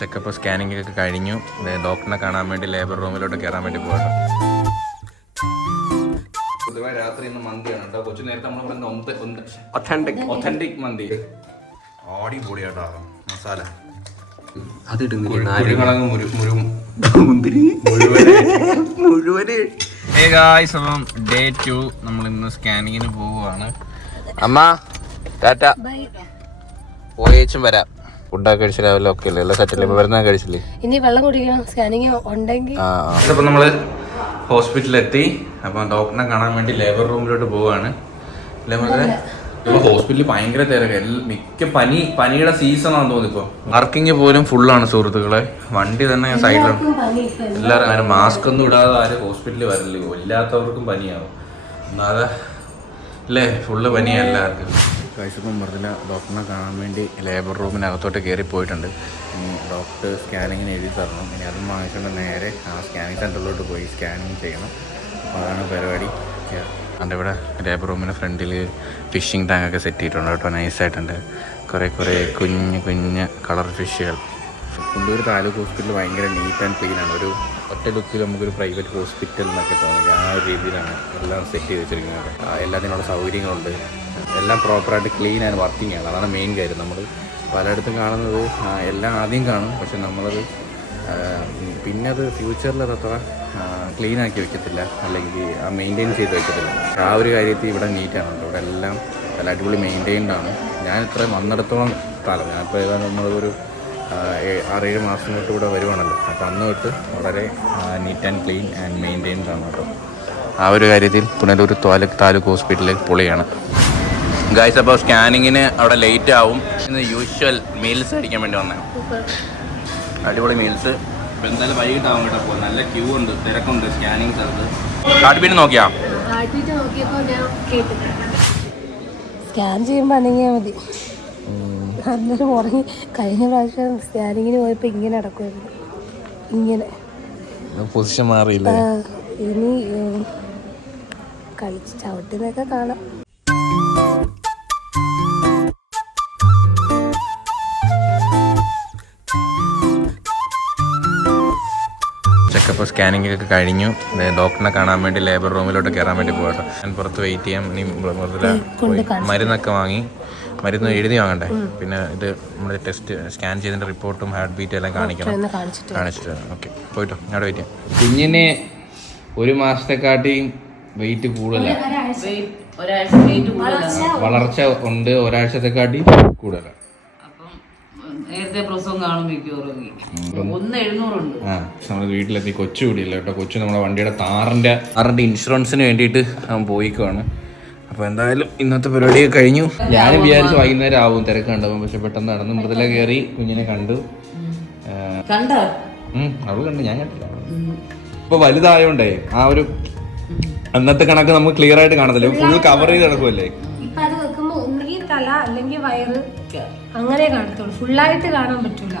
Checkup scanning ഒക്കെ കഴിഞ്ഞു. ഡോക്ടറിനെ കാണാൻ വേണ്ടി ലേബർ റൂമിലോട്ട് കയറാൻ വേണ്ടി പോകട്ടെ. പൊതുവെ രാത്രി ഇന്ന് മന്തിയാണ് കേട്ടോ. കൊച്ചു നേരത്തെ നമ്മൾ പറയുന്ന ഒത്തന്റിക് മന്തി അടിപൊളിയാട്ടോ. മസാല ഡേ 2 നമ്മൾ ഇന്ന് സ്കാനിങ്ങിന് പോവുകയാണ്. അമ്മ ടാറ്റ, പോയേച്ചും വരാം. ഫുഡൊക്കെ കഴിച്ചു രാവിലെ ഒക്കെ അല്ലേ? എല്ലാം സെറ്റല്ലേ? വരുന്ന കഴിച്ചില്ലേ? ഇനി വെള്ളം കുടിക്കണം. സ്കാനിങ് ഉണ്ടെങ്കിൽ ഇപ്പൊ നമ്മള് ഹോസ്പിറ്റലിലെത്തി. അപ്പൊ ഡോക്ടറിനെ കാണാൻ വേണ്ടി ലേബർ റൂമിലോട്ട് പോവാണ്. ഹോസ്പിറ്റലിൽ ഭയങ്കര തിരക്ക്. മിക്ക പനിയുടെ സീസൺ ആണെന്ന് തോന്നി. ഇപ്പൊ വർക്കിംഗ് പോലും ഫുള്ളാണ് സുഹൃത്തുക്കളെ. വണ്ടി തന്നെ സൈഡിലാണ്. എല്ലാവരും അങ്ങനെ മാസ്ക് ഒന്നും ഇടാതെ ആരും ഹോസ്പിറ്റലിൽ വരില്ല. ഇല്ലാത്തവർക്കും പനിയാവും. ഒന്നാതെ അല്ലേ? ഫുള്ള് പനിയാണ് എല്ലാവർക്കും. കഴിച്ചപ്പം പറഞ്ഞില്ല. ഡോക്ടറിനെ കാണാൻ വേണ്ടി ലേബർ റൂമിനകത്തോട്ട് കയറി പോയിട്ടുണ്ട്. ഇനി ഡോക്ടർ സ്കാനിങ്ങിന് എഴുതി തരണം. ഇനി അതും വാങ്ങിച്ചുകൊണ്ട് നേരെ ആ സ്കാനിങ് സെൻ്ററിലോട്ട് പോയി സ്കാനിങ് ചെയ്യണം. അപ്പോൾ അതാണ് പരിപാടി. അതിൻ്റെ ഇവിടെ ലേബർ റൂമിന് ഫ്രണ്ടിൽ ഫിഷിംഗ് ടാങ്കൊക്കെ സെറ്റ് ചെയ്തിട്ടുണ്ട് കേട്ടോ. നൈസായിട്ടുണ്ട്. കുറേ കുഞ്ഞ് കളർ ഫിഷുകൾ. കുണ്ടൂർ താലൂക്ക് ഹോസ്പിറ്റൽ ഭയങ്കര നീറ്റ് ആൻഡ് ക്ലീനാണ്. ഒരു ഒറ്റ ലുക്കിൽ നമുക്കൊരു പ്രൈവറ്റ് ഹോസ്പിറ്റൽ എന്നൊക്കെ തോന്നി. ആ ഒരു രീതിയിലാണ് എല്ലാം സെറ്റ് ചെയ്ത് വെച്ചിരിക്കുന്നത്. എല്ലാത്തിനുള്ള സൗകര്യങ്ങളുണ്ട്. എല്ലാം പ്രോപ്പറായിട്ട് ക്ലീൻ ആൻഡ് വർക്കിംഗ് ആണ്. അതാണ് മെയിൻ കാര്യം. നമ്മൾ പലയിടത്തും കാണുന്നത് എല്ലാം ആദ്യം കാണും, പക്ഷെ നമ്മളത് പിന്നെ അത് ഫ്യൂച്ചറിൽ അതത്ര ക്ലീൻ ആക്കി വെക്കത്തില്ല, അല്ലെങ്കിൽ മെയിൻറ്റെയിൻ ചെയ്ത് വെക്കത്തില്ല. ആ ഒരു കാര്യത്തിൽ ഇവിടെ നീറ്റാണ്. ഇവിടെ എല്ലാം നല്ല അടിപൊളി മെയിൻറ്റെയിൻഡാണ്. ഞാൻ ഇത്രയും വന്നിടത്തോളം കാലം, ഞാനിപ്പോൾ ഏതാണ്ട് നമ്മളൊരു 6-7 മാസം തൊട്ട് ഇവിടെ വരുവാണല്ലോ. അപ്പോൾ അന്ന് തൊട്ട് വളരെ neat and clean and maintained ആണ് കേട്ടോ. ആ ഒരു കാര്യത്തിൽ പുനലൂർ താലൂക്ക് ഹോസ്പിറ്റലിൽ പൊളിയാണ് ഗൈസ്. അപ്പോൾ സ്കാനിങ്ങിന് അവിടെ ലേറ്റ് ആവും. ഇന്ന് യൂഷ്വൽ മീൽസ് അടിക്കാൻ വേണ്ടി വന്നേ. അടിപൊളി മീൽസ്. ഇപ്പോൾ എന്തായാലും വൈകിട്ടാവും കേട്ടോ. പോകും. നല്ല ക്യൂ ഉണ്ട്, തിരക്കുണ്ട് സ്കാനിങ് സ്ഥലത്ത്. ഹാർട്ട് ബീറ്റ് നോക്കിയാ? സ്കാൻ ചെയ്യുമ്പോൾ അനങ്ങിയാൽ മതി. അന്നേരം ഉറങ്ങി. കഴിഞ്ഞ പ്രാവശ്യം സ്കാനിങ്ങിന് പോയപ്പോൾ ഇങ്ങനെ നടക്കുമായിരുന്നു. ഇങ്ങനെ പൊസിഷൻ മാറിയില്ല. ഇനി കളിച്ച് ചവിട്ടുന്നൊക്കെ കാണാം. ചെക്കപ്പ് സ്കാനിങ് ഒക്കെ കഴിഞ്ഞു. ഡോക്ടറിനെ കാണാൻ വേണ്ടി ലേബർ റൂമിലോട്ട് കയറാൻ വേണ്ടി പോകട്ടെ. ഞാൻ പുറത്ത് വെയിറ്റ് ചെയ്യാം. ഇനി മരുന്നൊക്കെ വാങ്ങി, മരുന്ന് എഴുതി വാങ്ങണ്ടേ. പിന്നെ ഇത് നമ്മുടെ ടെസ്റ്റ് സ്കാൻ ചെയ്തതിൻ്റെ റിപ്പോർട്ടും ഹാർട്ട് ബീറ്റും എല്ലാം കാണിച്ചിട്ട് ഓക്കെ പോയിട്ടോ. ഞാൻ വെയിറ്റ് ചെയ്യാം. കുഞ്ഞിന് 1 മാസത്തെക്കാട്ടിയും വെയിറ്റ് കൂടുതലാണ്. വളർച്ച ഉണ്ട്. ഒരാഴ്ചത്തെക്കാട്ടി കൂടുതലാണ്. നമ്മള് വീട്ടിലെത്തി. കൊച്ചു കൂടിയില്ല കേട്ടോ. കൊച്ചു നമ്മളെ വണ്ടിയുടെ താറിന്റെ ഇൻഷുറൻസിന് വേണ്ടിയിട്ട് അവൻ പോയിക്കുവാണ്. അപ്പോൾ എന്തായാലും ഇന്നത്തെ പരിപാടിയൊക്കെ കഴിഞ്ഞു. ഞാനും വിചാരിച്ചു വൈകുന്നേരം ആവും തിരക്ക് കണ്ടപ്പോൾ, പക്ഷെ പെട്ടെന്ന് നടന്ന് മൃദുല കയറി കുഞ്ഞിനെ കണ്ടു. അവള് കണ്ടു, ഞാൻ കണ്ടില്ല. ഇപ്പൊ വലുതായോണ്ടേ ആ ഒരു അന്നത്തെ കണക്ക് നമുക്ക് ക്ലിയർ ആയിട്ട് കാണത്തില്ല. ഫുൾ കവർ ചെയ്ത് കിടക്കുമല്ലേ. തല അല്ലെങ്കിൽ വയറ് അങ്ങനെ കാണത്തുള്ളൂ. ഫുള്ളായിട്ട് കാണാൻ പറ്റൂല.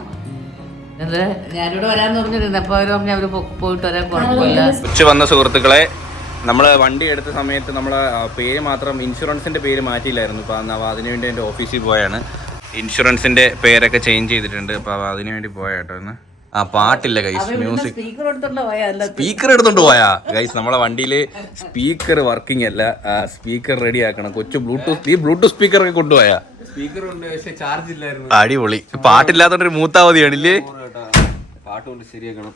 ഞാനിവിടെ വരാന്ന് പറഞ്ഞിരുന്നപ്പോ അവര് പോയിട്ട് വരാൻ കുഴപ്പമില്ല. ഉച്ച വന്ന സുഹൃത്തുക്കളെ, നമ്മൾ വണ്ടി എടുത്ത സമയത്ത് നമ്മളെ പേര് മാത്രം ഇൻഷുറൻസിന്റെ പേര് മാറ്റിയില്ലായിരുന്നു. അപ്പോൾ അതിനുവേണ്ടി എൻ്റെ ഓഫീസിൽ പോയാണ്. ഇൻഷുറൻസിന്റെ പേരൊക്കെ ചേഞ്ച് ചെയ്തിട്ടുണ്ട്. അപ്പോൾ അതിനുവേണ്ടി പോയാട്ടോ ഇന്ന്. ആ പാട്ടില്ല ഗൈസ്, മ്യൂസിക് സ്പീക്കർ എടുത്തോണ്ട് പോയാ ഗൈസ്. നമ്മളെ വണ്ടിയില് സ്പീക്കർ വർക്കിംഗ് അല്ല. സ്പീക്കർ റെഡി ആക്കണം. കൊച്ചു ബ്ലൂടൂത്ത് സ്പീക്കർ ഒക്കെ കൊണ്ടുപോയാ. സ്പീക്കർ ഉണ്ട്, പക്ഷേ ചാർജ് ഇല്ലായിരുന്നു. അടിപൊളി. പാട്ടില്ലാത്തോണ്ടൊരു മൂത്താവതിയാണില്ലേ? പാട്ട് ശരിയാക്കണം.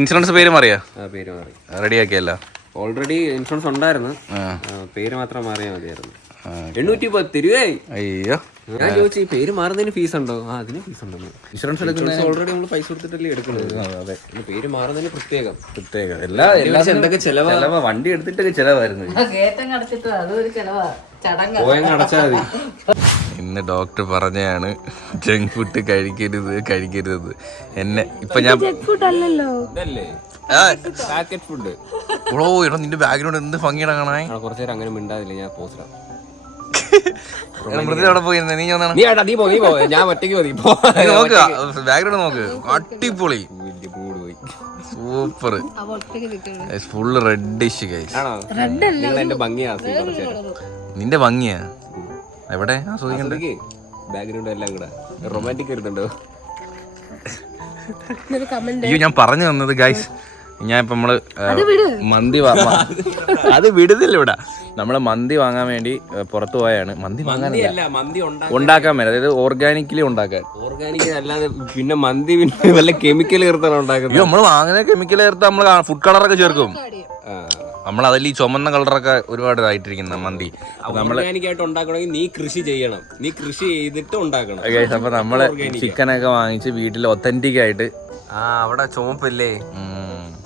ഇൻഷുറൻസ് പേര് മാറിയാ? പേര് മാറി, റെഡിയാക്കിയല്ല. ഓൾറെഡി ഇൻഷുറൻസ് ഉണ്ടായിരുന്നു, പേര് മാത്രം മാറിയാൽ മതിയായിരുന്നു. 810 രൂപയായി. അയ്യോ, ഞാൻ ചോദിച്ചു ഈ പേര് മാറുന്നതിന് ഫീസ് ഉണ്ടോ? അതിന് ഫീസ് ഉണ്ടോ? ഇൻഷുറൻസ് എടുക്കുന്നത് ഓൾറെഡി നമ്മൾ പൈസ കൊടുത്തിട്ടല്ലേ എടുക്കുന്നത്. അതെ, പേര് മാറുന്നതിന് പ്രത്യേകം എല്ലാ എന്തൊക്കെ ചെലവാ. വണ്ടി എടുത്തിട്ടൊക്കെ ചെലവായിരുന്നു. അടച്ചാൽ മതി. ഇന്ന് ഡോക്ടർ പറഞ്ഞാണ് ജങ്ക് ഫുഡ് കഴിക്കരുത്. എന്നെ ഇപ്പൊ ഞാൻ പാക്കറ്റ് ഫുഡ്. ബ്രോ എടാ, നിന്റെ ബാക്ക്ഗ്രൗണ്ട് എന്ത് ഭംഗിയാണ് കാണാൻ. കുറച്ചു നേരം അങ്ങനെ മിണ്ടാതില്ല, ഞാൻ പോസ്റ്റർ അവിടെ പോയി. ഞാൻ ഒറ്റയ്ക്ക് നോക്ക്, ബാക്ക്ഗ്രൗണ്ട് നോക്ക്. അടിപൊളി, സൂപ്പർ, ഫുള്ള് റെഡിഷ് ഗൈസ്. നിന്റെ ഭംഗിയാ എവിടെ ആസ്വദിക്കണ്ടേ? ബാക്ക്ഗ്രൗണ്ട് എല്ലാം കൂടെ റൊമാൻറ്റിക് വരുന്നുണ്ടോ? എന്നൊരു കമന്റ്. അയ്യോ ഞാൻ പറഞ്ഞു തന്നത് ഗൈസ്, ഞാൻ ഇപ്പൊ നമ്മള് മന്തി അത് വിടുന്നില്ല ഇവിടെ. നമ്മള് മന്തി വാങ്ങാൻ വേണ്ടി പുറത്തു പോയാണ്. മന്തി വാങ്ങാനല്ല, ഉണ്ടാക്കാൻ വേണ്ടി, അതായത് ഓർഗാനിക്കലി ഉണ്ടാക്കാൻ. ഓർഗാനിക് അല്ലാതെ പിന്നെ മന്തി പിന്നെ വല്ല കെമിക്കൽ ചേർത്താണ് ഉണ്ടാക്കുന്നത്. അയ്യോ നമ്മള് വാങ്ങുന്ന കെമിക്കൽ ചേർത്ത് നമ്മള് ഫുഡ് കളറൊക്കെ ചേർക്കും. നമ്മൾ അതിൽ ഈ ചുമന്ന കളറൊക്കെ ഒരുപാട് ഇതായിട്ടിരിക്കുന്ന മന്തി. ഓർഗാനിക്കായിട്ട് ഉണ്ടാക്കണമെങ്കിൽ നീ കൃഷി ചെയ്യണം, നീ കൃഷി ചെയ്തിട്ട് ഉണ്ടാക്കണം. അപ്പൊ നമ്മള് ചിക്കനൊക്കെ വാങ്ങിച്ച് വീട്ടിൽ ഒത്തന്റിക് ആയിട്ട്. അവിടെ ചുമപ്പല്ലേ,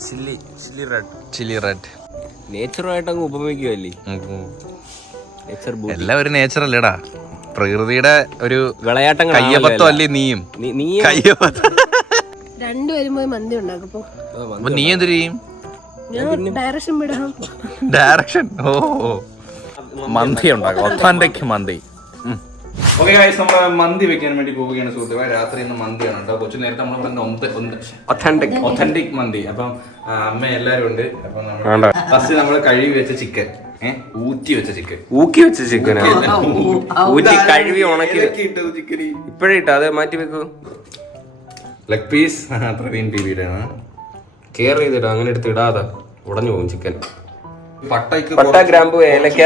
ചില്ലി റെഡ് നേച്ചറുമായിട്ട് അങ്ങ് ഉപയോഗിക്കുമല്ലേ. എല്ലാം ഒരു നേച്ചർ അല്ലേടാ, പ്രകൃതിയുടെ ഒരു വിളയാട്ടം. കയ്യബദ്ധം അല്ലേ നീയും? കയ്യബദ്ധം. രണ്ടുപേരും പോയി മന്തി ഉണ്ടാക്കും. അപ്പൊ നീ എന്ത് ചെയ്യും? ഡയറക്ഷൻ വിടാം. ഡയറക്ഷൻ. ഓ മന്തി ഉണ്ടാക്കും, ഒത്തന്റിക് മന്തി. ഓക്കെ ഗൈസ്, നമ്മൾ മന്തി വെക്കാൻ വേണ്ടി പോവുകയാണ് സുഹൃത്തുക്കളെ. രാത്രി ഇന്ന് മന്തിയാണ് കേട്ടോ. കൊച്ചു നേരത്തെ നമ്മൾ പറഞ്ഞ ഒത്തന്റിക് മന്തി. അപ്പം അമ്മ എല്ലാരും ഉണ്ട്. അപ്പൊ നമ്മൾ ഫസ്റ്റ് നമ്മൾ കഴുകി വെച്ച ചിക്കൻ, ഊറ്റി വെച്ച ചിക്കൻ, ഊക്കി വെച്ച ചിക്കൻ ഊറ്റി കഴുകി ഉണക്കി ചിക്കൻ ഇപ്പഴേ ഇട്ട അത് മാറ്റി വെക്കൂ. ലെഗ് പീസ് പ്രവീൺ ബീവിയുടെ കെയർ ചെയ്തിടാ, അങ്ങനെ എടുത്ത് ഇടാതെ ഉടഞ്ഞു പോകും ചിക്കൻ. പട്ട ഗ്രാമ്പു ഏലക്ക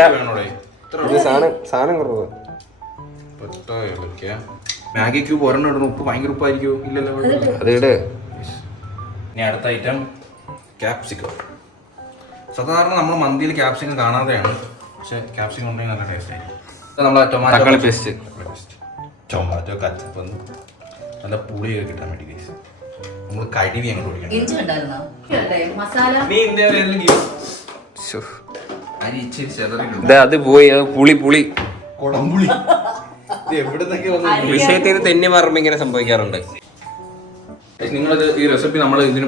സാധനം കുറവ്. മാഗി ക്യൂബ് ഒരെണ്ണം ഇടുന്നു. ഉപ്പ് ഭയങ്കര ഉപ്പായിരിക്കും. ഇല്ലല്ലോ, അത് ഇട്. ഇനി അടുത്ത ഐറ്റം ക്യാപ്സിക്കം. സാധാരണ നമ്മൾ മന്തിയിൽ ക്യാപ്സിക്കം കാണാതെയാണ്, പക്ഷെ ക്യാപ്സിക്കം ഉണ്ടെങ്കിൽ നല്ല ടേസ്റ്റ് ആയിരിക്കും. നമ്മളെ തക്കാളി പേസ്റ്റ്, ടൊമാറ്റോ കച്ചപ്പ് നല്ല പുളിയൊക്കെ കിട്ടാൻ വേണ്ടി നമ്മൾ കഴുകി അങ്ങോട്ട് കുടിക്കണം. അത് പോയി, അത് പുളി പുളി കുടംപുളി വിഷയത്തിൽ നിന്ന് തെന്നി മാറുമ്പോ ഇങ്ങനെ സംഭവിക്കാറുണ്ട്. നിങ്ങളിത് ഈ റെസിപ്പി നമ്മൾ ഇതിന്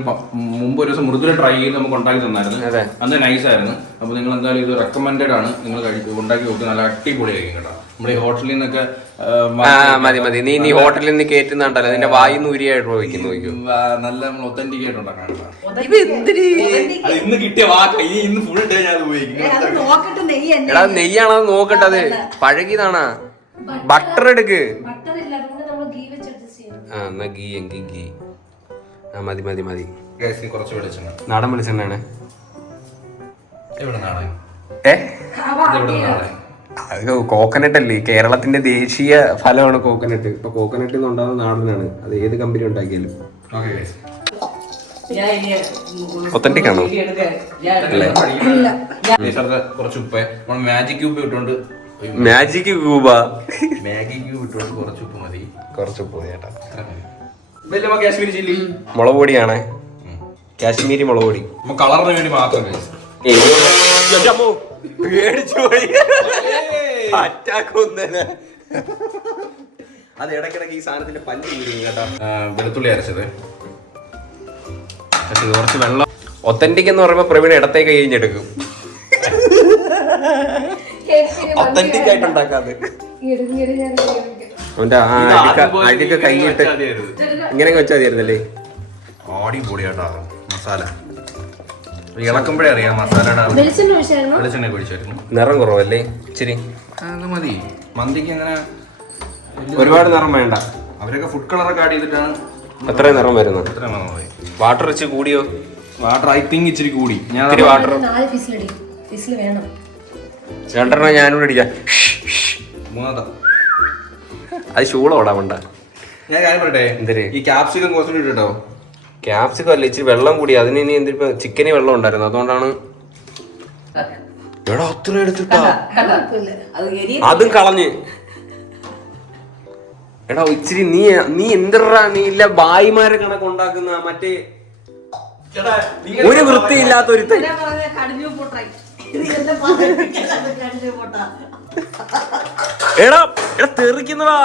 മുമ്പ് ഒരു ദിവസം മൃദുല ട്രൈ ചെയ്ത് നമുക്ക് ഉണ്ടാക്കി തന്നായിരുന്നു. അന്ന് നൈസ് ആയിരുന്നു. അപ്പൊ നിങ്ങൾ എന്തായാലും ഇത് റെക്കമെൻഡഡ് ആണ്. നിങ്ങൾ ഉണ്ടാക്കി നോക്കി, നല്ല അടിപൊളിയായിരിക്കും കേട്ടോ. നമ്മുടെ ഈ ഹോട്ടലിൽ നിന്നൊക്കെ മതി നീ ഹോട്ടലിൽ നിന്ന് കേറ്റുന്നുണ്ടല്ലോ, അതിന്റെ വായിന്ന് ഉരിയായിട്ട് വയ്ക്കുന്നു. നല്ല നമ്മൾ ഒത്തന്റിക് ആയിട്ട് ഉണ്ടാക്കാൻ. ഇന്ന് കിട്ടിയ വാക്ക് ഇന്ന് ഫുൾ ഡേ ഞാൻ ഉപയോഗിക്കും. എടാ നെയ്യാണത് നോക്കട്ടെ, അത് പഴകിയതാണാ. ബട്ടർ എടുക്ക്. എന്നാ ഗീ എങ്കിൽ ഗീ. മതി മതി മതി. കുറച്ച് വെളിച്ചെണ്ണ, നാടൻ വെളിച്ചെണ്ണയാണ്. എവിടെ നാടൻ? അത് കോക്കനട്ട് അല്ലേ, കേരളത്തിന്റെ ദേശീയ ഫലമാണ് കോക്കനട്ട്. ഇപ്പൊ കോക്കനട്ടിൽ നിന്ന് ഉണ്ടാകുന്ന നാടനാണ്. അത് ഏത് കമ്പനി ഉണ്ടാക്കിയാലും. ഒത്തന്റിക് ആണോ? കുറച്ച് ഉപ്പ്, മാജിക് ക്യൂബ് ഇട്ടുകൊണ്ട്. Magic Cuba? മാഗി ക്യൂബ് ഇട്ടുകൊണ്ട് കുറച്ച് ഉപ്പ് മതി. കുറച്ച് ഉപ്പ് ചേട്ടാ. കാശ്മീരി ചില്ലി മുളക് പൊടിയാണേ, കാശ്മീരി മുളക് പൊടി. കളറിന് വേണ്ടി മാത്രം. അത് ഇടയ്ക്കിടയ്ക്ക് ഈ സാധനത്തിന്റെ പല്ല് വീഴും കേട്ടോ. വെളുത്തുള്ളി അരച്ചത്, കുറച്ച് വെള്ളം. ഒത്തന്റിക് എന്ന് പറയുമ്പോ പ്രവീൺ ഇടത്തേക്ക് കഴിഞ്ഞെടുക്കും. ഒത്തന്റിക് ആയിട്ട് ഉണ്ടാക്കാതെ അവന്റെ അഴുക്ക കൈയിട്ട് ഇങ്ങനെയൊക്കെ വെച്ചാൽ മതിയായിരുന്നല്ലേ. അടിപൊളിയാട്ടോ മസാല. ഇളക്കുമ്പോഴേ അറിയാം മസാലയുടെ വെളിച്ചെണ്ണ ഒഴിച്ചായിരുന്നു. നിറം കുറവല്ലേ ഇച്ചിരി? അത് മതി മന്തിക്ക്. അങ്ങനെ ഒരുപാട് നിറം വേണ്ട. അവരൊക്കെ ഫുഡ് കളറൊക്കെ ആഡ് ചെയ്തിട്ടാണ് എത്രയും നിറം വരുന്നത്. വാട്ടർ വെച്ച് കൂടിയോ? വാട്ടർ ഐ തിങ്ക് ഇച്ചിരി കൂടി. ഞാൻ വാട്ടർ രണ്ടെണ്ണം ഞാനൂടെ അടിക്കാം. അത് ഷൂളോടാ വേണ്ട. ഞാൻ കാര്യം പറയട്ടെ, എന്തര് ഈ ക്യാപ്സിക്കം കുറച്ചുകൂടി ഇട്ടോ. ക്യാപ്സിക്കം അല്ല, ഇച്ചിരി വെള്ളം കൂടി. അതിന് ഇനി എന്തിപ്പോ ചിക്കന് വെള്ളം ഉണ്ടായിരുന്നു, അതുകൊണ്ടാണ്. എടാ അത്ര എടുത്തിട്ടാ അതും കളഞ്ഞ്. എടാ ഇച്ചിരി നീ എന്തറാ, നീ ഇല്ല ബായിമാരെ കണക്കുണ്ടാക്കുന്ന മറ്റേ ഒരു വൃത്തിയില്ലാത്ത ഒരു എടാ തെറിക്കുന്നതാ.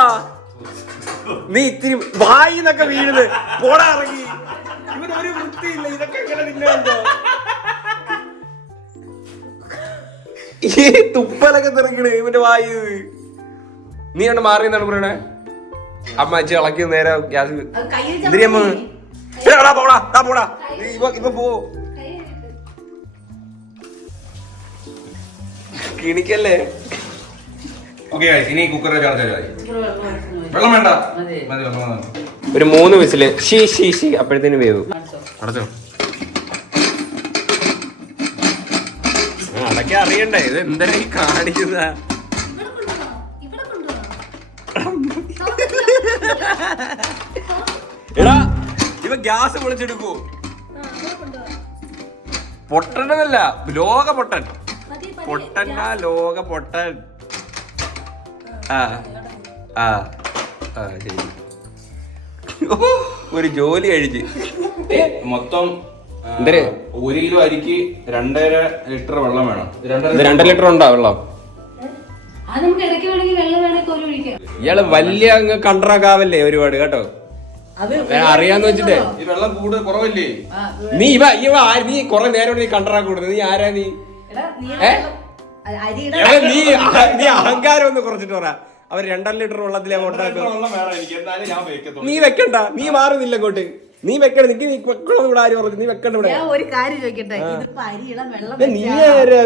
നീ ഇത്തിരി വായിന്നൊക്കെ വീഴുന്നത് പോടാ ഇറങ്ങി. ഇവനൊരു വൃത്തിയില്ല. ഇതൊക്കെ എങ്ങനെ തിന്നുണ്ടോ? ഈ തുപ്പലൊക്കെ തെറിക്കണ് ഇവന്റെ വായു. നീ അവിടെ മാറിയെന്നാണ് പറയണേ. അമ്മ അച്ഛൻ ഇളക്കി നേരെ ഗ്യാസ് എന്തിനമ്മ പോടാ ഇപ്പൊ പോ. കിണിക്കല്ലേ. ഇനി കുക്കറിൽ ചാർജ് വെള്ളം വേണ്ട, മതി. മതി, വെള്ളം മതി. ഒരു 3 വിസില് ഷീ അപ്പോഴത്തേന് വേവ്. അടച്ചോ. അതൊക്കെ അറിയണ്ടേ, ഇത് എന്തിനാ ഈ കാണിക്കുന്ന? എടാ ഇവ ഗ്യാസ് പൊളിച്ചെടുക്കൂ. പൊട്ടനല്ല, ലോക പൊട്ടൻ. പൊട്ടനാ ലോക പൊട്ടൻ. ആ ആ ആ ശരി. ഒരു ജോലി കഴിച്ച് മൊത്തം എന്തര് 1 കിലോ അരിക്ക് 2.5 ലിറ്റർ വെള്ളം വേണം. 2 ലിറ്റർ ഉണ്ടോ വെള്ളം? അത് നമുക്ക് ഇടയ്ക്ക് വേണമെങ്കിൽ വെള്ളം വേണമെങ്കിൽ കോരി ഒഴിക്കാം. ഇയാള് വലിയ അങ്ങ് കണ്ടറാകാവല്ലേ ഒരുപാട് കേട്ടോ. അറിയാന്ന് വെച്ചിട്ടേ ഈ വെള്ളം കൂടുതൽ കുറവല്ലേ? നീ കൊറേ നേരം നീ കണ്ടറാക്കൂടുന്നത്. നീ ആരാ നീ? നീ അഹങ്കാരം ഒന്ന് കുറച്ചിട്ട് പറ. അവർ 2.5 ലിറ്റർ വെള്ളത്തിലെ ഉണ്ടാക്കും. വെള്ളം വേണം എനിക്ക്, എന്നാലും ഞാൻ വെക്കത്തുള്ളൂ. നീ വെക്കണ്ട, നീ മാറുന്നില്ല ഇങ്ങോട്ട്. നീ വെക്കണ്ട, നീ വെക്കണം. ഇവിടെ ആര് പറഞ്ഞു നീ വെക്കണ്ട? ഇവിടെ ഒരു കാര്യം ചോദിക്കട്ടെ, ഇതിപ്പോ അരിയിടാൻ വെള്ളം നീ ആരാ?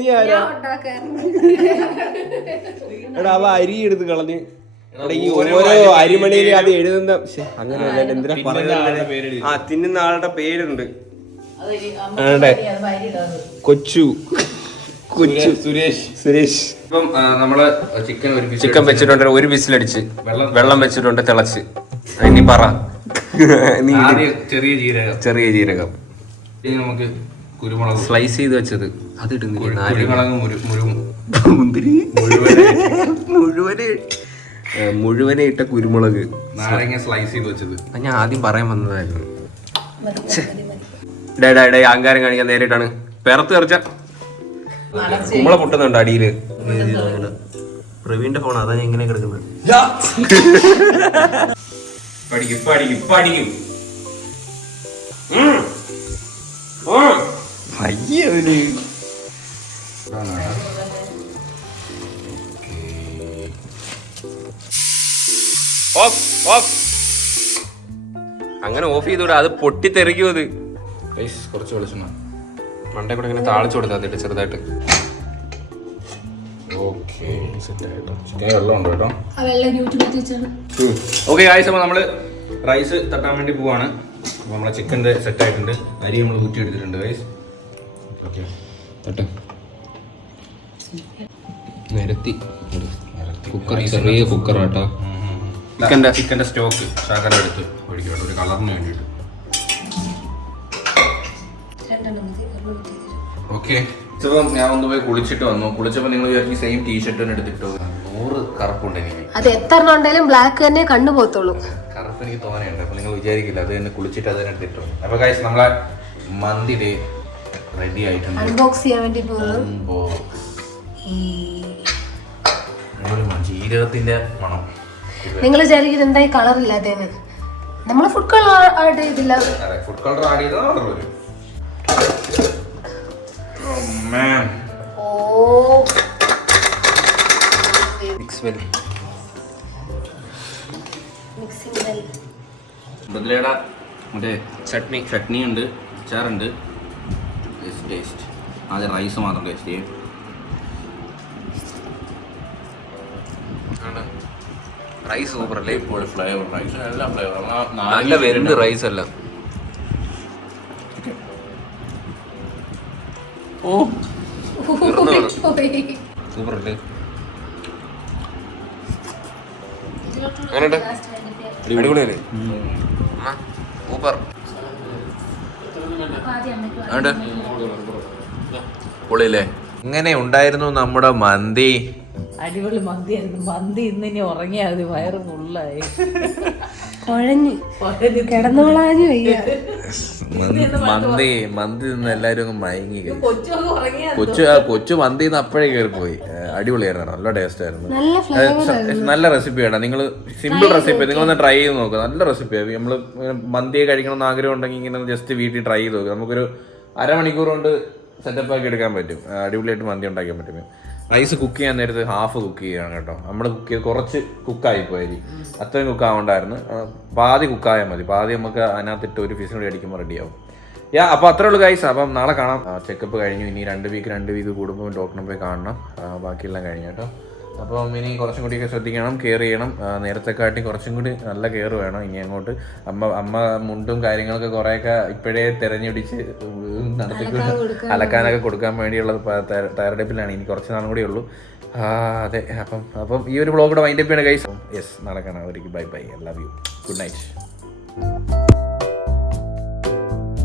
നീ ആരാ? എടാ അവ അരി എടുത്ത് കളഞ്ഞ് ഈ ഓരോ അരിമണിയിൽ അത് എഴുതുന്ന അങ്ങനെയല്ല. എന്തിനാ പറയുന്നത്? ആ തിന്നുന്ന ആളുടെ പേരുണ്ട്. കൊച്ചു സുരേഷ്. ഇപ്പം നമ്മള് ചിക്കൻ വെച്ചിട്ടുണ്ട്. 1 വിസിലടിച്ച് വെള്ളം വെച്ചിട്ടുണ്ട് തിളച്ച്. ഇനി പറ. ചെറിയ ജീരകം ഇനി നമുക്ക് കുരുമുളക് സ്ലൈസ് ചെയ്ത് വെച്ചത് അത് ഇടുന്നില്ല. മുഴുവനെ ഇട്ട കുരുമുളക്, നാരങ്ങ സ്ലൈസ് ചെയ്ത് വെച്ചത്. ഞാൻ ആദ്യം പറയാൻ വന്നതായിരുന്നു. ഡേ അഹങ്കാരം കാണിക്കാൻ നേരിട്ടാണ്. പെറത്ത് തെറിച്ച കുമ്പള പൊട്ടുന്നുണ്ട് അടിയില്. പ്രവീണിന്റെ ഫോൺ അതാ ഞാൻ ഇങ്ങനെ കിടക്കുന്നത്. അങ്ങനെ ഓഫ് ചെയ്തൂടാ, അത് പൊട്ടിത്തെറിക്കും. അത് കുറച്ച് വെളിച്ചെണ്ണ മണ്ടേ കൂടെ ഇങ്ങനെ താളിച്ചു കൊടുത്താ ചെറുതായിട്ട്. വെള്ളമുണ്ട് കേട്ടോ. ആ വെള്ളം യൂട്യൂബിൽ വെച്ചാണ്. ഓക്കെ ഗായ്സ്, അപ്പോൾ നമ്മള് റൈസ് തട്ടാൻ വേണ്ടി പോവാണ്. അപ്പോൾ നമ്മളെ ചിക്കൻ്റെ സെറ്റ് ആയിട്ടുണ്ട്. അരി നമ്മൾ ഊറ്റി എടുത്തിട്ടുണ്ട് ഗായ്സ്. ഓക്കെ തട്ട് നിരത്തി കുക്കർ, ചെറിയ കുക്കറാട്ടോ. ചിക്കൻ്റെ സ്റ്റോക്ക് ശകലം എടുത്ത് ഒഴിക്കണം ഒരു കളറിന് വേണ്ടിയിട്ട്. ഓക്കെ, ഇപ്പം ഞാൻ ഒന്ന് പോയി കുളിച്ചിട്ട് വന്നു. കുളിച്ചപ്പോൾ നിങ്ങൾ വിചാരിക്കും സെയിം ടീഷർട്ട് തന്നെ എടുത്തിട്ടോ. 100 കറുപ്പുണ്ട് എനിക്ക്. അത് എത്ര ഉണ്ടെങ്കിലും ബ്ലാക്ക് തന്നെ കണ്ടു പോകത്തുള്ളൂ. കറുപ്പ് എനിക്ക് തോന്നിയുണ്ട്. അപ്പോൾ നിങ്ങൾ വിചാരിക്കില്ല അത് തന്നെ കുളിച്ചിട്ട് അത് തന്നെ എടുത്തിട്ടോ. അപ്പോൾ ഗൈസ് നമ്മളെ മന്തി ഡേ റെഡി ആയിട്ടുണ്ട്. അൺബോക്സ് ചെയ്യാൻ വേണ്ടി പോകുന്നു. ജീരകത്തിന്റെ മണം. നിങ്ങൾ വിചാരിക്കുന്നത് എന്തായി കളർ ഇല്ലാത്തതിന്? നമ്മൾ ഫുഡ് കളർ ആഡ് ചെയ്തില്ല. ഫുഡ് കളർ ആഡ് ചെയ്താൽ മാത്രം വരും. ബദലയുടെ മറ്റേ ചട്നി ഉണ്ട്, അച്ചാറുണ്ട്. ടേസ്റ്റ് ആദ്യം റൈസ് മാത്രം ടേസ്റ്റ് ചെയ്യും. റൈസ് സൂപ്പർ അല്ലേ? ഇപ്പോൾ ഫ്ലേവർ റൈസ് എല്ലാ ഫ്ലേവർ നല്ല വെന്ത് റൈസ് അല്ല. സൂപ്പർ അല്ലേ? അങ്ങനെയുണ്ട്, അടിപൊളിയല്ലേ? സൂപ്പർ. പൊളിയല്ലേ? ഇങ്ങനെ ഉണ്ടായിരുന്നു നമ്മുടെ മന്തി. അടിപൊളി മന്തിയായിരുന്നു. മന്തി ഇന്ന് ഇനി ഉറങ്ങിയാൽ മതി, വയറ് ഫുള്ളായി. കിടന്നോളാനും വയ്യ. മന്തി നിന്ന് എല്ലാരും അങ്ങ് മയങ്ങി. കൊച്ചൊക്കെ ഉറങ്ങിയാ കൊച്ചു മന്തി നിന്ന് അപ്പോഴേ കയറിപ്പോയി. അടിപൊളിയായിരുന്നു, നല്ല ടേസ്റ്റ് ആയിരുന്നു. നല്ല റെസിപ്പിയാണ്. നിങ്ങൾ സിമ്പിൾ റെസിപ്പി, നിങ്ങളൊന്ന് ട്രൈ ചെയ്ത് നോക്കുക. നല്ല റെസിപ്പിയാണ്. നമ്മൾ മന്തി കഴിക്കണമെന്ന് ആഗ്രഹം ഉണ്ടെങ്കിൽ ഇങ്ങനെ ജസ്റ്റ് വീട്ടിൽ ട്രൈ ചെയ്ത് നോക്കുക. നമുക്കൊരു അരമണിക്കൂർ കൊണ്ട് സെറ്റപ്പ് ആക്കി എടുക്കാൻ പറ്റും. അടിപൊളിയായിട്ട് മന്തി ഉണ്ടാക്കാൻ പറ്റും. റൈസ് കുക്ക് ചെയ്യാൻ നേരത്ത് ഹാഫ് കുക്ക് ചെയ്യുകയാണ് കേട്ടോ. നമ്മൾ കുക്ക് ചെയ്ത് കുറച്ച് കുക്കായിപ്പോയി. അത്രയും കുക്കാവണ്ടായിരുന്നു. പാതി കുക്കായാൽ മതി. പാതി നമുക്ക് അതിനകത്തിട്ട് ഒരു ഫിസിനോട് അടിക്കുമ്പോൾ റെഡിയാവും. അപ്പോൾ അത്രേ ഉള്ളൂ ഗൈസ്. അപ്പം നാളെ കാണാം. ചെക്കപ്പ് കഴിഞ്ഞു. ഇനി 2 വീക്ക് കൂടുമ്പോൾ ഡോക്ടറിനെ പോയി കാണണം. ബാക്കിയെല്ലാം കഴിഞ്ഞു കേട്ടോ. അപ്പം ഇനി കുറച്ചും കൂടിയൊക്കെ ശ്രദ്ധിക്കണം, കെയർ ചെയ്യണം. നേരത്തെക്കാട്ടി കുറച്ചും കൂടി നല്ല കെയർ വേണം ഇനി അങ്ങോട്ട്. അമ്മ മുണ്ടും കാര്യങ്ങളൊക്കെ കുറേയൊക്കെ ഇപ്പോഴേ തിരഞ്ഞുപിടിച്ച് അലക്കാനൊക്കെ കൊടുക്കാൻ വേണ്ടിയുള്ള തയ്യാറെടുപ്പിലാണ്. ഇനി കുറച്ച് നാളും കൂടി ഉള്ളൂ. അതെ, അപ്പം ഈ ഒരു വ്ളോഗ് കൂടെ വൈൻഡപ്പ് ചെയ്യണം ഗൈസ്. യെസ്, നടക്കണം അവർക്ക്. Bye bye, I love you, good night.